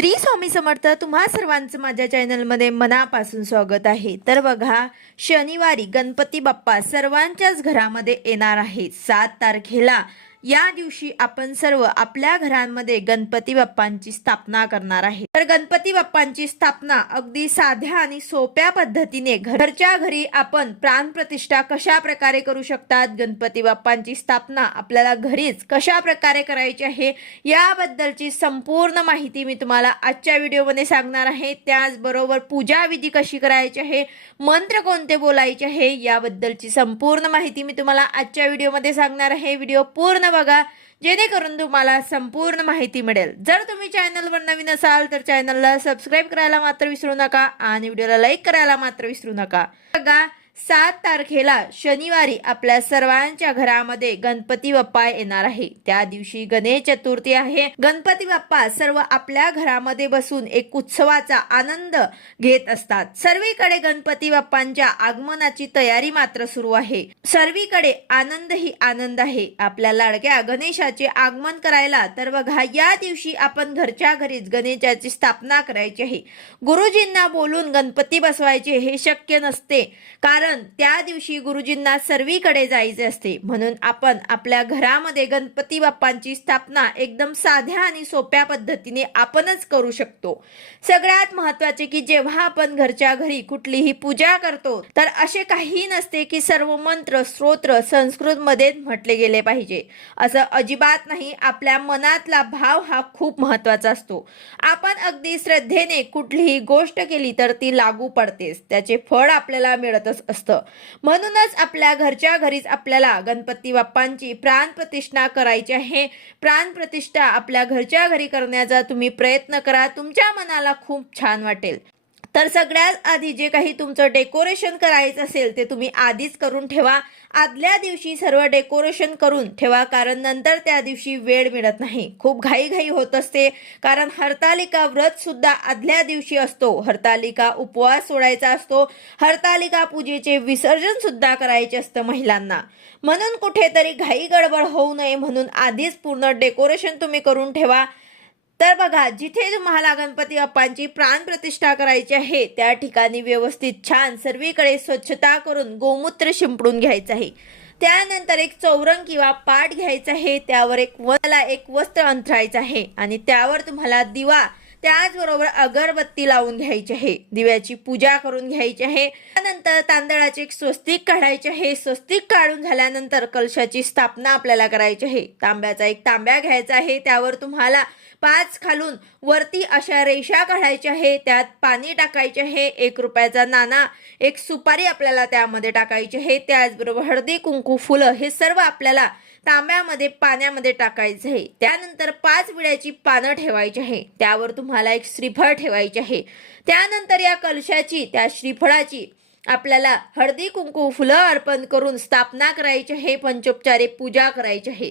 श्री स्वामी समर्थ तुम्हा सर्वांचं माझ्या चॅनलमध्ये मनापासून स्वागत आहे. तर बघा शनिवारी गणपती बाप्पा सर्वांच्याच घरामध्ये येणार आहे. सात तारखेला या दिवशी आपण सर्व आपल्या घरांमध्ये गणपती बाप्पांची स्थापना करणार आहे. तर गणपती बाप्पांची स्थापना अगदी साध्या आणि सोप्या पद्धतीने घरच्या घरी आपण प्राणप्रतिष्ठा कशा प्रकारे करू शकतात गणपती बाप्पांची स्थापना आपल्याला घरीच कशा प्रकारे करायची आहे याबद्दलची संपूर्ण माहिती मी तुम्हाला आजच्या व्हिडिओमध्ये सांगणार आहे. त्याचबरोबर पूजा विधी कशी करायची आहे मंत्र कोणते बोलायचे आहे याबद्दलची संपूर्ण माहिती मी तुम्हाला आजच्या व्हिडिओमध्ये सांगणार आहे. व्हिडिओ पूर्ण बघा जेणेकरून तुम्हाला संपूर्ण माहिती मिळेल. जर तुम्ही चॅनलवर नवीन असाल तर चॅनलला सबस्क्राईब करायला मात्र विसरू नका आणि व्हिडिओला लाईक करायला मात्र विसरू नका. बघा सात तारखेला शनिवारी आपल्या सर्वांच्या घरामध्ये गणपती बाप्पा येणार आहे. त्या दिवशी गणेश चतुर्थी आहे. गणपती बाप्पा सर्व आपल्या घरामध्ये बसून एक उत्सवाचा आनंद घेत असतात. सर्वीकडे गणपती बाप्पांच्या आगमनाची तयारी मात्र सुरू आहे. सर्वीकडे आनंद ही आनंद आहे. आपल्या लाडक्या गणेशाचे आगमन करायला तर बघा या दिवशी आपण घरच्या घरीच गणेशाची स्थापना करायची आहे. गुरुजींना बोलून गणपती बसवायचे हे शक्य नसते. कारण त्या दिवशी गुरुजींना सर्वीकडे जायचे असते. म्हणून आपण आपल्या घरामध्ये गणपती बाप्पांची स्थापना एकदम साध्या आणि सोप्या पद्धतीने आपणच करू शकतो. सगळ्यात महत्त्वाचे की जेव्हा आपण घरच्या घरी कुठलीही पूजा करतो तर असे काही नसते की सर्व मंत्र स्तोत्र संस्कृत मध्ये म्हटले गेले पाहिजे. असं अजिबात नाही आपल्या मनातला भाव हा खूप महत्त्वाचा असतो. आपण अगदी श्रद्धेने कुठलीही गोष्ट केली तर ती लागू पडतेच. त्याचे फळ आपल्याला मिळतच असतं. म्हणूनच आपल्या घरच्या घरीच आपल्याला गणपती बाप्पांची प्राणप्रतिष्ठा करायची आहे. प्राणप्रतिष्ठा आपल्या घरच्या घरी करण्याचा तुम्ही प्रयत्न करा. तुमच्या मनाला खूप छान वाटेल. तर सगळ्यात आधी जे काही तुमचं डेकोरेशन करायचं असेल ते तुम्ही आधीच करून ठेवा. आदल्या दिवशी सर्व डेकोरेशन करून ठेवा कारण नंतर त्या दिवशी वेळ मिळत नाही. खूप घाईघाई होत असते कारण हरतालिका व्रत सुद्धा आदल्या दिवशी असतो. हरतालिका उपवास सोडायचा असतो. हरतालिका पूजेचे विसर्जन सुद्धा करायचे असतं महिलांना. म्हणून कुठेतरी घाई गडबड होऊ नये म्हणून आधीच पूर्ण डेकोरेशन तुम्ही करून ठेवा. तर बघा जिथे तुम्हाला गणपती बाप्पांची प्राण प्रतिष्ठा करायची आहे त्या ठिकाणी व्यवस्थित छान सर्वीकडे स्वच्छता करून गोमूत्र शिंपडून घ्यायचं आहे. त्यानंतर एक चौरंग किंवा पाट घ्यायचा आहे त्यावर एक वला एक वस्त्र अंथरायचं आहे. आणि त्यावर तुम्हाला दिवा त्याचबरोबर अगरबत्ती लावून घ्यायची आहे. दिव्याची पूजा करून घ्यायची आहे. त्यानंतर तांदळाचे एक स्वस्तिक काढायचे आहे. स्वस्तिक काढून झाल्यानंतर कलशाची स्थापना आपल्याला करायची आहे. तांब्याचा एक तांब्या घ्यायचा आहे. त्यावर तुम्हाला पाच खालून वरती अशा रेषा काढायच्या आहे. त्यात पाणी टाकायचे आहे. एक रुपयाचा नाना एक सुपारी आपल्याला त्यामध्ये टाकायची आहे. त्याचबरोबर हळदी कुंकू फुलं हे सर्व आपल्याला तांब्यामध्ये पाण्यामध्ये टाकायचं. आहे त्यानंतर पाच विड्याची पानं ठेवायची आहे. त्यावर तुम्हाला एक श्रीफळ ठेवायचे आहे. त्यानंतर या कलशाची त्या श्रीफळाची आपल्याला हळदी कुंकू फुलं अर्पण करून स्थापना करायची आहे. पंचोपचारे पूजा करायची आहे.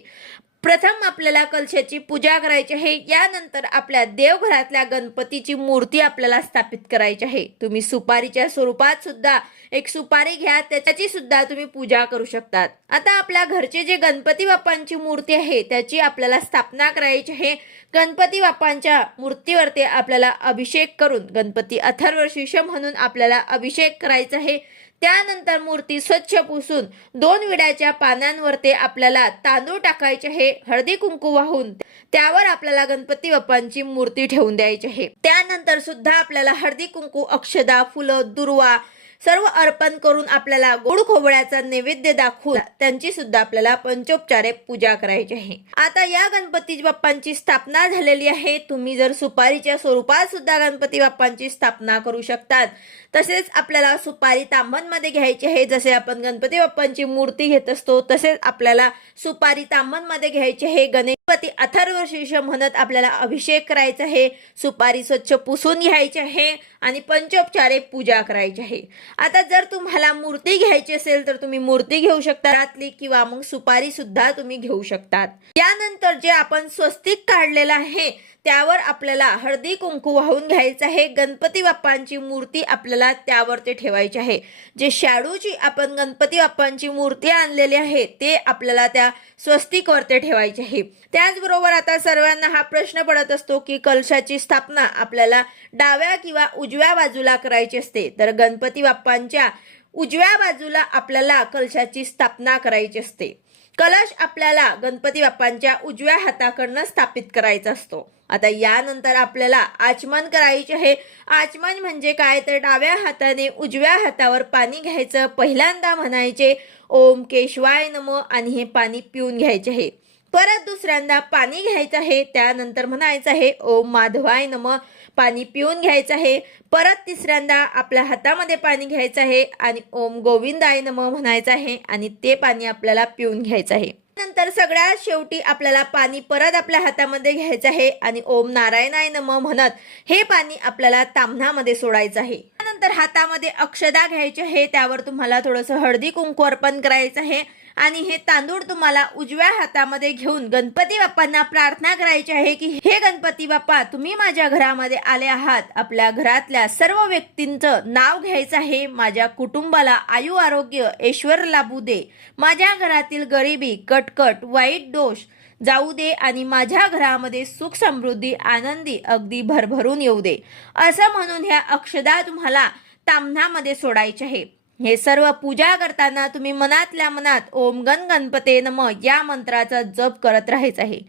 प्रथम आपल्याला कलशाची पूजा करायची आहे. यानंतर आपल्या देवघरातल्या गणपतीची मूर्ती आपल्याला स्थापित करायची आहे. तुम्ही सुपारीच्या स्वरूपात सुद्धा एक सुपारी घ्या. त्याची सुद्धा तुम्ही पूजा करू शकतात. आता आपल्या घरचे जे गणपती बाप्पांची मूर्ती आहे त्याची आपल्याला स्थापना करायची आहे. गणपती बाप्पांच्या मूर्तीवरती आपल्याला अभिषेक करून गणपती अथर्व म्हणून आपल्याला अभिषेक करायचा आहे. त्यानंतर मूर्ती स्वच्छ पुसून दोन विड्याच्या पानांवरती आपल्याला तांदूळ टाकायचे आहे हळदी कुंकू वाहून त्यावर आपल्याला गणपती बाप्पांची मूर्ती ठेवून द्यायची आहे. त्यानंतर सुद्धा आपल्याला हळदी कुंकू अक्षदा फुलं दुर्वा सर्व अर्पण करून आपल्याला गोड खोबळ्याचा नैवेद्य दाखवून त्यांची सुद्धा आपल्याला पंचोपचारे पूजा करायची आहे. आता या गणपती बाप्पांची स्थापना झालेली आहे. तुम्ही जर सुपारीच्या स्वरूपात सुद्धा गणपती बाप्पांची स्थापना करू शकतात. तसेच आपल्याला सुपारी तांबणमध्ये घ्यायची आहे. जसे आपण गणपती बाप्पांची मूर्ती घेत असतो तसेच आपल्याला सुपारी तांबणमध्ये घ्यायची आहे. गणपती अथर्व शीर्ष म्हणत आपल्याला अभिषेक करायचा आहे. सुपारी स्वच्छ पुसून घ्यायची आहे आणि पंचोपचारे पूजा करायची आहे. आता जर तुम्हाला मूर्ती घ्यायची असेल तर तुम्ही मूर्ती घेऊ शकता. रातली किंवा मग सुपारी सुद्धा तुम्ही घेऊ शकतात. त्यानंतर जे आपण स्वस्तिक काढलेलं आहे त्यावर आपल्याला हळदी कुंकू वाहून घ्यायचं आहे. गणपती बाप्पांची मूर्ती आपल्याला त्यावरती ठेवायची आहे. जे शाडूची आपण गणपती बाप्पांची मूर्ती आणलेली आहे ते आपल्याला त्या स्वस्तिकवरती ठेवायचे आहे. त्याचबरोबर आता सर्वांना हा प्रश्न पडत असतो की कलशाची स्थापना आपल्याला डाव्या किंवा उजव्या बाजूला करायची असते. तर गणपती बाप्पांच्या उजव्या बाजूला आपल्याला कलशाची स्थापना करायची असते. कलश आपल्याला गणपती बाप्पांच्या उजव्या हाताकडनं स्थापित करायचा असतो. आता यानंतर आपल्याला आचमन करायचे आहे. आचमन म्हणजे काय? तर डाव्या हाताने उजव्या हातावर पाणी घ्यायचं. पहिल्यांदा म्हणायचे ओम केशवाय नम आणि हे पाणी पिऊन घ्यायचे आहे. परत दुसऱ्यांदा पाणी घ्यायचं आहे. त्यानंतर म्हणायचं आहे ओम माधवाय नम. पाणी पिऊन घ्यायचं आहे. परत तिसऱ्यांदा आपल्या हातामध्ये पाणी घ्यायचं आहे आणि ओम गोविंदाय नम म्हणायचं आहे आणि ते पाणी आपल्याला पिऊन घ्यायचं आहे. नंतर सगळ्यात शेवटी आपल्याला पाणी परत आपल्या हातामध्ये घ्यायचं आहे आणि ओम नारायणाय नम म्हणत हे पाणी आपल्याला ताम्हणामध्ये सोडायचं आहे. त्यानंतर हातामध्ये अक्षदा घ्यायची आहे. त्यावर तुम्हाला थोडंसं हळदी कुंकू अर्पण करायचं आहे. आणि हे तांदूळ तुम्हाला उजव्या हातामध्ये घेऊन गणपती बाप्पांना प्रार्थना करायची आहे की हे गणपती बाप्पा तुम्ही माझ्या घरामध्ये आले आहात. आपल्या घरातल्या सर्व व्यक्तींचं नाव घ्यायचं आहे. माझ्या कुटुंबाला आयु आरोग्य ऐश्वर लाभू दे. माझ्या घरातील गरिबी कटकट वाईट दोष जाऊ दे आणि माझ्या घरामध्ये सुख समृद्धी आनंदी अगदी भरभरून येऊ दे. असं म्हणून ह्या अक्षदा तुम्हाला ताम्हणामध्ये सोडायचे आहे. हे सर्व पूजा करताना तुम्ही मनातल्या मनात ओम गण गणपते नम या मंत्राचा जप करत राहायचं आहे.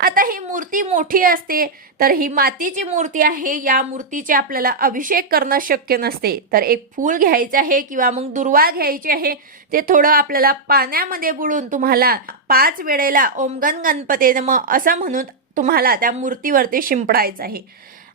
आता ही मूर्ती मोठी असते तर ही मातीची मूर्ती आहे. या मूर्तीचे आपल्याला अभिषेक करणं शक्य नसते. तर एक फूल घ्यायचं आहे किंवा मग दुर्वा घ्यायची आहे ते थोडं आपल्याला पाण्यामध्ये बुडून तुम्हाला पाच वेळेला ओम गण गणपते नम असं म्हणून तुम्हाला त्या मूर्तीवरती शिंपडायचं आहे.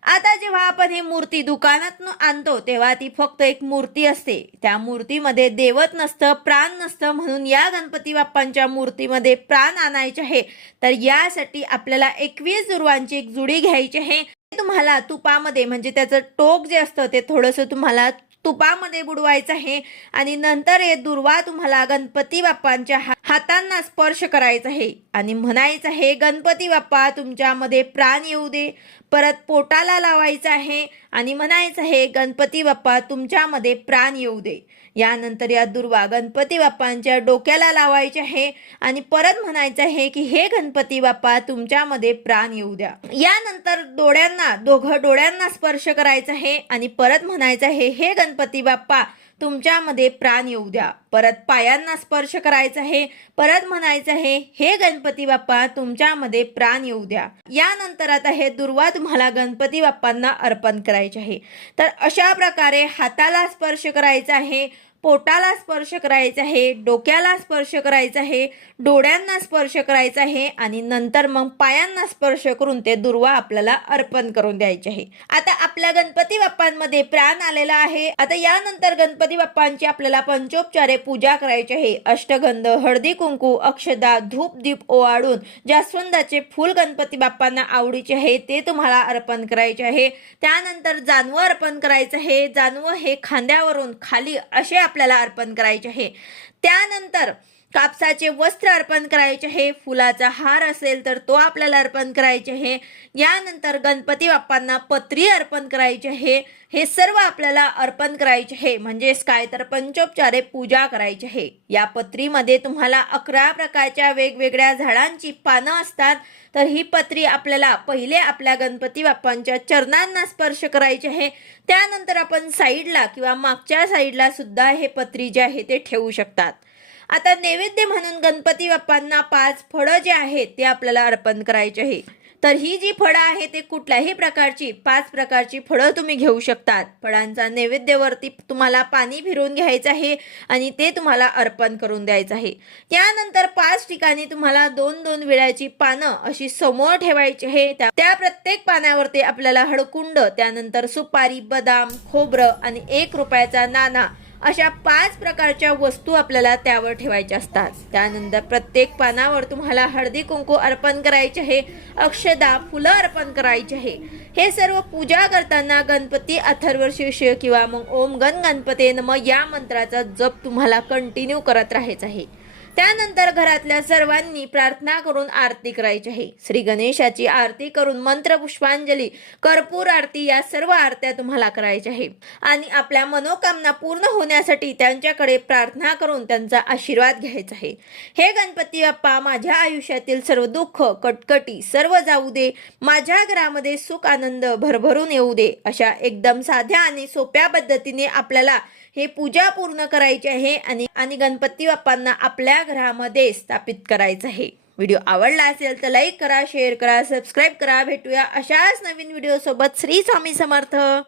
आता जेव्हा आपण ही मूर्ती दुकानातून आणतो तेव्हा ती फक्त एक मूर्ती असते. त्या मूर्तीमध्ये देवत नसतं प्राण नसतं म्हणून या गणपती बाप्पांच्या मूर्तीमध्ये प्राण आणायचे आहे. तर यासाठी आपल्याला एकवीस दुर्वांची एक जुडी घ्यायची आहे. तुम्हाला तुपामध्ये म्हणजे त्याचं टोक जे असतं ते थोडंसं तुम्हाला तुपामध्ये बुडवायचं आहे आणि नंतर हे दुर्वा तुम्हाला गणपती बाप्पांच्या हातांना स्पर्श करायचा आहे. आणि म्हणायचं आहे गणपती बाप्पा तुमच्यामध्ये प्राण येऊ दे. परत पोटाला लावायचं आहे. आणि म्हणायचं आहे गणपती बाप्पा तुमच्यामध्ये प्राण येऊ दे. यानंतर या दुर्वा गणपती बाप्पांच्या डोक्याला लावायचे आहे आणि परत म्हणायचं आहे की हे गणपती बाप्पा तुमच्यामध्ये प्राण येऊ द्या. यानंतर डोळ्यांना दोघं डोळ्यांना स्पर्श करायचा आहे आणि परत म्हणायचं आहे हे गणपती बाप्पा तुमच्यामध्ये प्राण येऊ द्या. परत पायांना स्पर्श करायचा आहे परत म्हणायचं आहे हे गणपती बाप्पा तुमच्यामध्ये प्राण येऊ द्या. यानंतर आता हे दुर्वा तुम्हाला गणपती बाप्पांना अर्पण करायचे आहे. तर अशा प्रकारे हाताला स्पर्श करायचा आहे पोटाला स्पर्श करायचा आहे डोक्याला स्पर्श करायचा आहे डोळ्यांना स्पर्श करायचा आहे आणि नंतर मग पायांना स्पर्श करून ते दुर्वा आपल्याला अर्पण करून द्यायचे आहे. आता आपल्या गणपती बाप्पांमध्ये प्राण आलेला आहे. आता यानंतर गणपती बाप्पांची आपल्याला पंचोपचारे पूजा करायची आहे. अष्टगंध हळदी कुंकू अक्षदा धूप दीप ओवाळून जास्वंदाचे फूल गणपती बाप्पांना आवडीचे आहे ते तुम्हाला अर्पण करायचे आहे. त्यानंतर जानवं अर्पण करायचं आहे. जानवं हे खांद्यावरून खाली असे आपल्याला अर्पण करायचे आहे. त्यानंतर कापसाचे वस्त्र अर्पण करायचे आहे फुलाचा हार असेल तर तो आपल्याला अर्पण करायचे आहे यानंतर गणपती बाप्पांना पत्री अर्पण करायची आहे हे सर्व आपल्याला अर्पण करायचे आहे म्हणजेच काय तर पंचोपचारे पूजा करायची आहे या पत्रीमध्ये तुम्हाला अकरा प्रकारच्या वेगवेगळ्या झाडांची पानं असतात तर ही पत्री आपल्याला पहिले आपल्या गणपती बाप्पांच्या चरणांना स्पर्श करायचे आहे त्यानंतर आपण साईडला किंवा मागच्या साईडला सुद्धा हे पत्री जे आहे ते ठेवू शकतात. आता नैवेद्य म्हणून गणपती बाप्पांना पाच फळं जे आहेत ते आपल्याला अर्पण करायचे आहे. तर ही जी फळं आहे ते कुठल्याही प्रकारची पाच प्रकारची फळं तुम्ही घेऊ शकतात. फळांचा नैवेद्यवरती तुम्हाला पाणी फिरवून घ्यायचं आहे आणि ते तुम्हाला अर्पण करून द्यायचं आहे. त्यानंतर पाच ठिकाणी तुम्हाला दोन दोन वेळाची पानं अशी समोर ठेवायची आहे. त्या त्या प्रत्येक पानावरती आपल्याला हळकुंड त्यानंतर सुपारी बदाम खोबरं आणि एक रुपयाचा नाना अशा पाच प्रकारच्या वस्तू आपल्याला त्यावर ठेवायच्या असतात. त्यानंतर प्रत्येक पानावर तुम्हाला हळदी कुंकू अर्पण करायचे आहे. अक्षदा फुलं अर्पण करायचे आहे. हे सर्व पूजा करताना गणपती अथर्व शीर्ष किंवा मग ओम गण गणपते नम या मंत्राचा जप तुम्हाला कंटिन्यू करत राहायचा आहे. त्यानंतर घरातल्या सर्वांनी प्रार्थना करून आरती करायची आहे. श्री गणेशाची आरती करून मंत्र पुष्पांजली कर्पूर आरती या सर्व आरत्या तुम्हाला करायच्या आहे. आणि आपल्या मनोकामना पूर्ण होण्यासाठी त्यांच्याकडे प्रार्थना करून त्यांचा आशीर्वाद घ्यायचा आहे. हे गणपती बाप्पा माझ्या आयुष्यातील सर्व दुःख कटकटी सर्व जाऊ दे. माझ्या घरामध्ये सुख आनंद भरभरून येऊ दे. अशा एकदम साध्या आणि सोप्या पद्धतीने आपल्याला हे पूजा पूर्ण करायची आहे आणि आणि गणपती बाप्पांना आपल्या घरामध्ये स्थापित करायचं आहे. व्हिडिओ आवडला असेल तर लाईक करा शेअर करा सबस्क्राईब करा. भेटूया अशाच नवीन व्हिडिओ सोबत. श्री स्वामी समर्थ.